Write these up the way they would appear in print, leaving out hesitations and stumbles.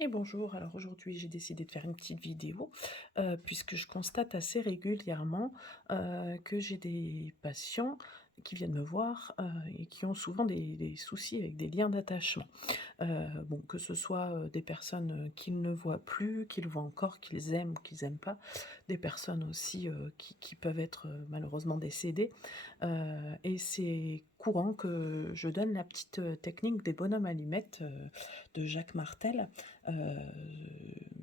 Et bonjour, alors aujourd'hui j'ai décidé de faire une petite vidéo, puisque je constate assez régulièrement, que j'ai des patients qui viennent me voir, et qui ont souvent des soucis avec des liens d'attachement. Bon, que ce soit, des personnes, qu'ils ne voient plus, qu'ils voient encore, qu'ils aiment ou qu'ils aiment pas, des personnes aussi, qui peuvent être, malheureusement décédées, et c'est courant que je donne la petite, technique des bonhommes allumettes, de Jacques Martel. Heu,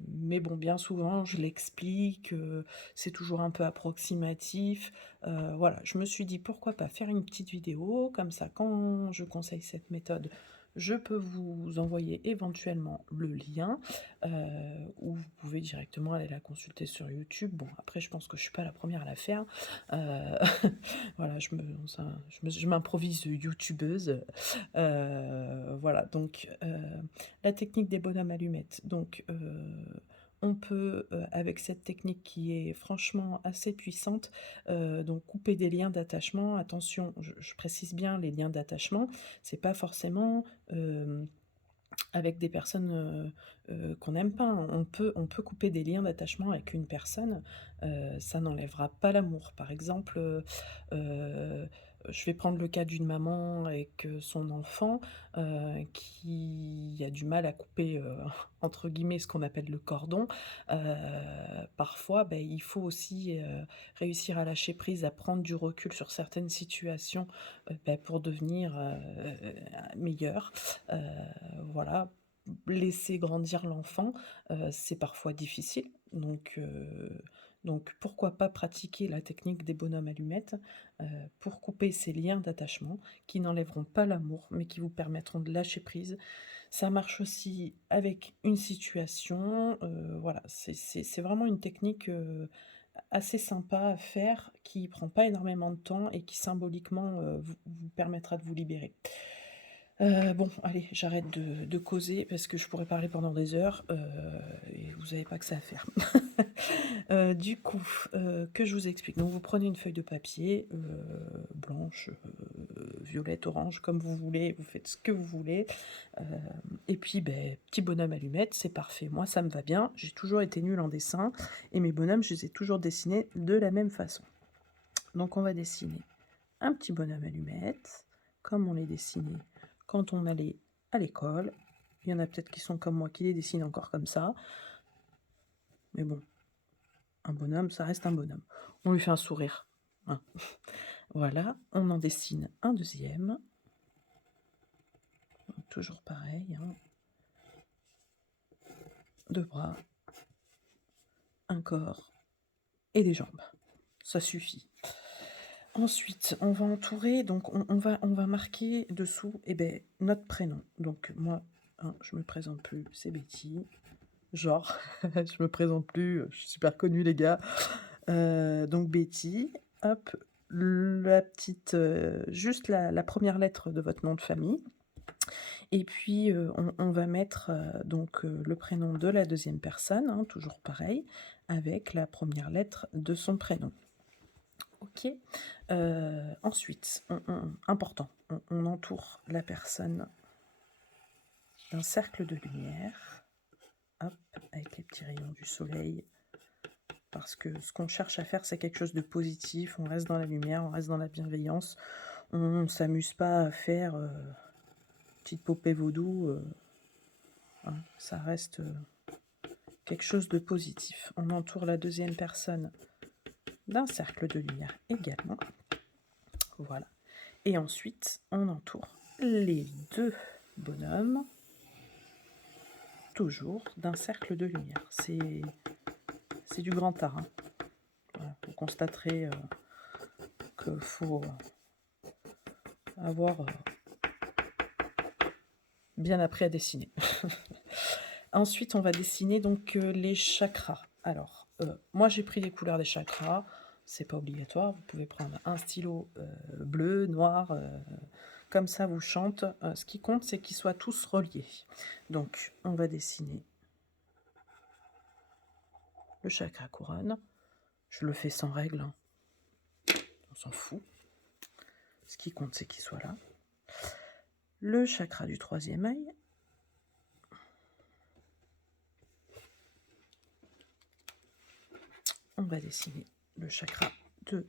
mais bon, bien souvent, je l'explique, c'est toujours un peu approximatif. Voilà, je me suis dit: «Pourquoi pas faire une petite vidéo?» comme ça, quand je conseille cette méthode, je peux vous envoyer éventuellement le lien, ou vous pouvez directement aller la consulter sur YouTube. Bon, après, je pense que je suis pas la première à la faire. Heu, voilà, je m'improvise youtubeuse. Voilà, donc la technique des bonhommes allumettes. Donc on peut, avec cette technique qui est franchement assez puissante, donc couper des liens d'attachement. Attention, je précise bien les liens d'attachement, c'est pas forcément, avec des personnes, qu'on n'aime pas, hein. On peut couper des liens d'attachement avec une personne, ça n'enlèvera pas l'amour. Par exemple, je vais prendre le cas d'une maman avec, son enfant, qui a du mal à couper, entre guillemets, ce qu'on appelle le cordon. Parfois, beh, il faut aussi, réussir à lâcher prise, à prendre du recul sur certaines situations, bah, pour devenir, meilleur. Heu, voilà, laisser grandir l'enfant, c'est parfois difficile, donc pourquoi pas pratiquer la technique des bonhommes allumettes, pour couper ces liens d'attachement qui n'enlèveront pas l'amour, mais qui vous permettront de lâcher prise. Ça marche aussi avec une situation, voilà, c'est vraiment une technique, assez sympa à faire, qui prend pas énormément de temps et qui symboliquement, vous permettra de vous libérer. Bon, allez, j'arrête de causer parce que je pourrais parler pendant des heures, et vous avez pas que ça à faire. Du coup, que je vous explique. Donc vous prenez une feuille de papier, blanche, violette, orange, comme vous voulez, vous faites ce que vous voulez. Et puis, beh, petit bonhomme allumette, c'est parfait. Moi, ça me va bien. J'ai toujours été nulle en dessin et mes bonhommes, je les ai toujours dessinés de la même façon. Donc on va dessiner un petit bonhomme allumette, comme on les dessinait quand on allait à l'école. Il y en a peut-être qui sont comme moi, qui les dessinent encore comme ça, mais bon, un bonhomme, ça reste un bonhomme. On lui fait un sourire, hein. Voilà, on en dessine un deuxième, toujours pareil, hein, 2 bras, un corps et des jambes. Ça suffit. Ensuite, on va entourer, donc on va marquer dessous, eh beh, notre prénom. Donc moi, hein, je me présente plus, c'est Betty. Genre, je me présente plus, je suis super connue les gars. Donc Betty, hop, la petite, juste la 1re lettre de votre nom de famille et puis, on va mettre, donc, le prénom de la deuxième personne, hein, toujours pareil, avec la 1re lettre de son prénom. OK? Ensuite, important, on entoure la personne d'un cercle de lumière, hop, avec les petits rayons du soleil. Parce que ce qu'on cherche à faire, c'est quelque chose de positif, on reste dans la lumière, on reste dans la bienveillance. On s'amuse pas à faire, petite poupée vaudou, hein, ça reste, quelque chose de positif. On entoure la deuxième personne d'un cercle de lumière également, voilà, et ensuite on entoure les 2 bonhommes, toujours d'un cercle de lumière. C'est du grand art, hein. Voilà, vous constaterez, qu'il faut avoir, bien appris à dessiner. Ensuite, on va dessiner donc, les chakras. Alors, moi j'ai pris les couleurs des chakras, c'est pas obligatoire, vous pouvez prendre un stylo, bleu, noir, comme ça vous chante. Ce qui compte, c'est qu'ils soient tous reliés. Donc, on va dessiner le chakra couronne. Je le fais sans règle, hein, on s'en fout. Ce qui compte, c'est qu'il soit là. Le chakra du 3e œil. on va dessiner le chakra de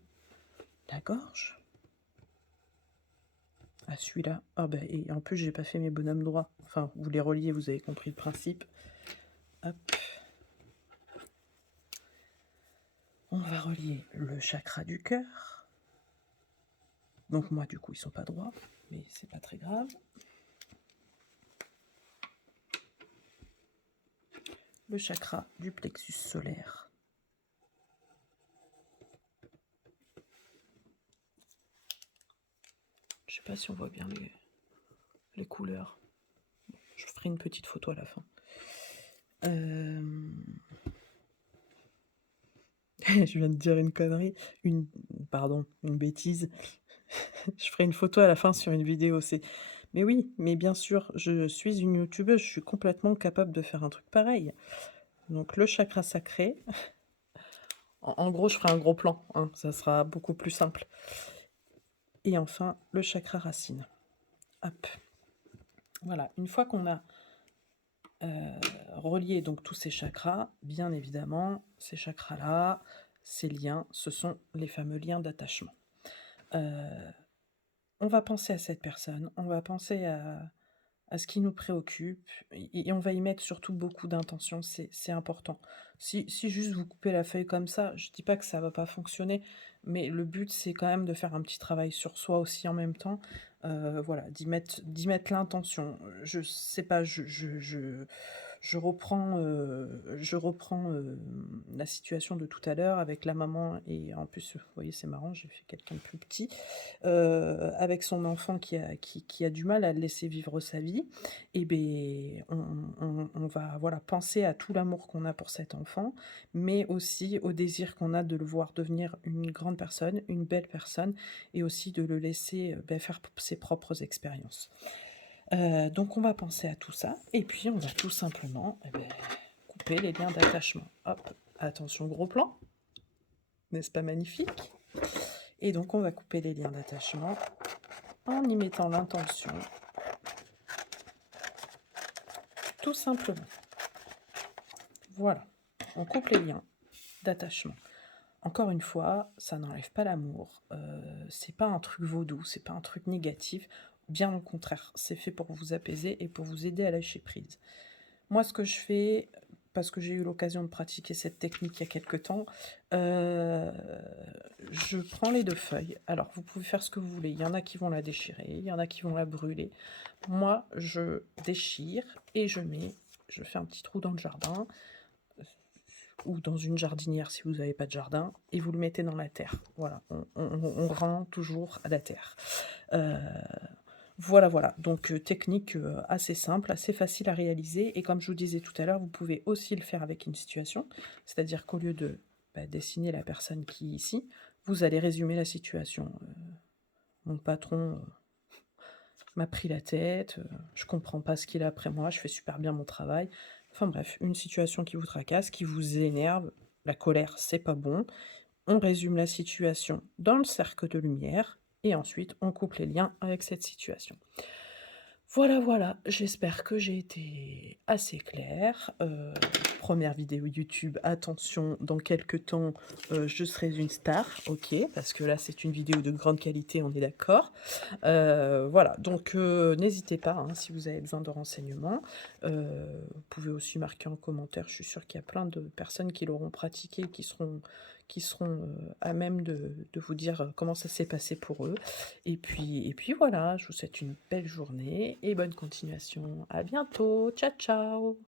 la gorge. Ah, celui-là, ah bah, et en plus, j'ai pas fait mes bonhommes droits. Enfin, vous les reliez, vous avez compris le principe. Hop. On va relier le chakra du cœur. Donc moi, du coup, ils sont pas droits, mais c'est pas très grave. Le chakra du plexus solaire. Je sais pas si on voit bien les couleurs. Je ferai une petite photo à la fin. Je viens de dire une connerie, une bêtise. Je ferai une photo à la fin sur une vidéo. Mais oui, mais bien sûr, je suis une youtubeuse, je suis complètement capable de faire un truc pareil. Donc le chakra sacré. En gros, je ferai un gros plan, hein, ça sera beaucoup plus simple. Et enfin, le chakra racine. Hop. Voilà, une fois qu'on a relié donc tous ces chakras, bien évidemment, ces chakras-là, ces liens, ce sont les fameux liens d'attachement. On va penser à cette personne, on va penser à ce qui nous préoccupe, et on va y mettre surtout beaucoup d'intention, c'est important. Si juste vous coupez la feuille comme ça, je dis pas que ça va pas fonctionner, mais le but, c'est quand même de faire un petit travail sur soi aussi en même temps, voilà, d'y mettre l'intention. Je sais pas, je reprends la situation de tout à l'heure avec la maman, et en plus, vous voyez, c'est marrant, j'ai fait quelqu'un de plus petit, avec son enfant qui a du mal à laisser vivre sa vie. Et ben on va, voilà, penser à tout l'amour qu'on a pour cet enfant, mais aussi au désir qu'on a de le voir devenir une grande personne, une belle personne, et aussi de le laisser, faire ses propres expériences. Donc on va penser à tout ça, et puis on va tout simplement, couper les liens d'attachement. Hop, attention, gros plan, n'est-ce pas magnifique? Et donc on va couper les liens d'attachement en y mettant l'intention, tout simplement. Voilà, on coupe les liens d'attachement. Encore une fois, ça n'enlève pas l'amour, c'est pas un truc vaudou, c'est pas un truc négatif, bien au contraire, c'est fait pour vous apaiser et pour vous aider à lâcher prise. Moi, ce que je fais, parce que j'ai eu l'occasion de pratiquer cette technique il y a quelque temps, je prends les 2 feuilles. Alors, vous pouvez faire ce que vous voulez. Il y en a qui vont la déchirer, il y en a qui vont la brûler. Moi, je déchire et je fais un petit trou dans le jardin, ou dans une jardinière si vous n'avez pas de jardin, et vous le mettez dans la terre. Voilà, on rend toujours à la terre. Heu voilà. Donc technique, assez simple, assez facile à réaliser, et comme je vous disais tout à l'heure, vous pouvez aussi le faire avec une situation. C'est-à-dire qu'au lieu de, dessiner la personne qui est ici, vous allez résumer la situation. Mon patron, m'a pris la tête, je comprends pas ce qu'il a après moi, je fais super bien mon travail. Enfin bref, une situation qui vous tracasse, qui vous énerve, la colère, c'est pas bon. On résume la situation dans le cercle de lumière, et ensuite on coupe les liens avec cette situation. Voilà, j'espère que j'ai été assez claire. 1re vidéo YouTube, attention, dans quelques temps, je serai une star, OK, parce que là, c'est une vidéo de grande qualité, on est d'accord. Voilà, donc n'hésitez pas, hein, si vous avez besoin de renseignements. Vous pouvez aussi marquer en commentaire, je suis sûre qu'il y a plein de personnes qui l'auront pratiqué, qui seront à même de vous dire comment ça s'est passé pour eux. Et puis voilà, je vous souhaite une belle journée et bonne continuation. À bientôt. Ciao, ciao.